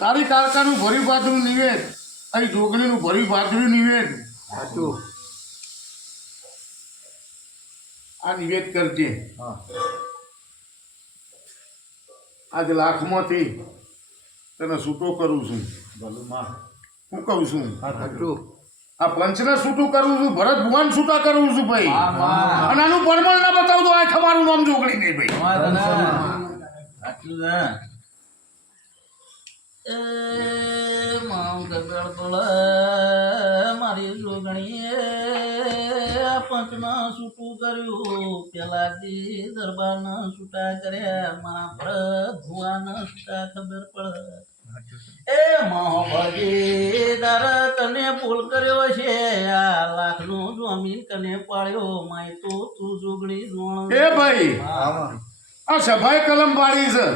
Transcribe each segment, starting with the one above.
તારી કારકાનું ભરી પાથરું નિવેદ. અહીં જોગણીનું ભરી પાથરું નિવેદ. સાચું. આ નિવેદ કરજે. હા. આજ લાખમાંથી તને છૂટો કરું છું. ભલું હું કહું છું. સાચું. આ પંચને છૂટું કરું છું ભરત ભુવન છૂટા કરું છું ભાઈ. અને આનું પરમણ ના બતાવ તો આ તમારું નામ જોગણી નહીં ભાઈ. મારી જોગણીએ પંચમાં છૂટું કર્યું પેલા દી દરબારના છૂટા કર્યા મારા ભરત ભુવાના છૂટા ખબર પડે એ મોહબજી દર તને ભૂલ કર્યો છે આ લાખનો જમીન કને પાડ્યો માય તો તું જોગણી જોણ એ ભાઈ આ સભાઈ કલમ વાળી છે.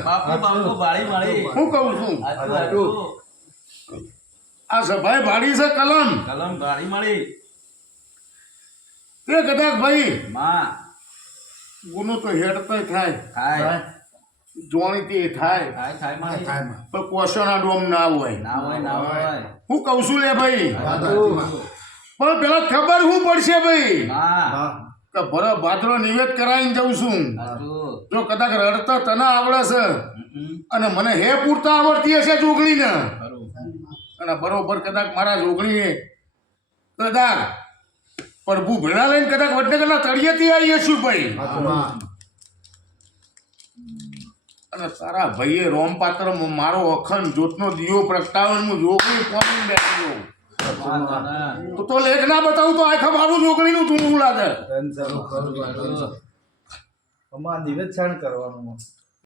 હું કહું છું. આ સભાઈ વાળી છે કલમ. કલમ બાળી માળી તે કદાચ ભાઈ માં. ગુનો તો હેડતો થાય. ખાય જોણીતી થાય. ખાય થાય થાય પણ કોશોના ડોમ ના હોય. ના હોય ના હોય. હું કહું છું લે ભાઈ. પણ પેલા ખબર હું પડશે ભાઈ? માં હા. કે ભરો ભાદરો નિવેદ કરાવીને જઉં છું. જો કદાચ રડતા તને આવડે છે. અને મને હે પૂરતા આવડતી હશે જોગણીને. અને બરોબર કદાચ મારા જોગણીએ કદાચ પ્રભુ ભેળા લઈને કદાચ વડનગરના તળિયેથી આવીએ છું ભાઈ અને તારા ભાઈએ રોમપાત્ર મારો અખંડ જોતનો દીવો પ્રગટાવન હું જોગણી પહોંચી બેઠ્યો તો તો લેખ ના બતાવું તો આખા મારું જોગણીનું તું હું લાગે કરું આમાં નિવેદન કરવાનું?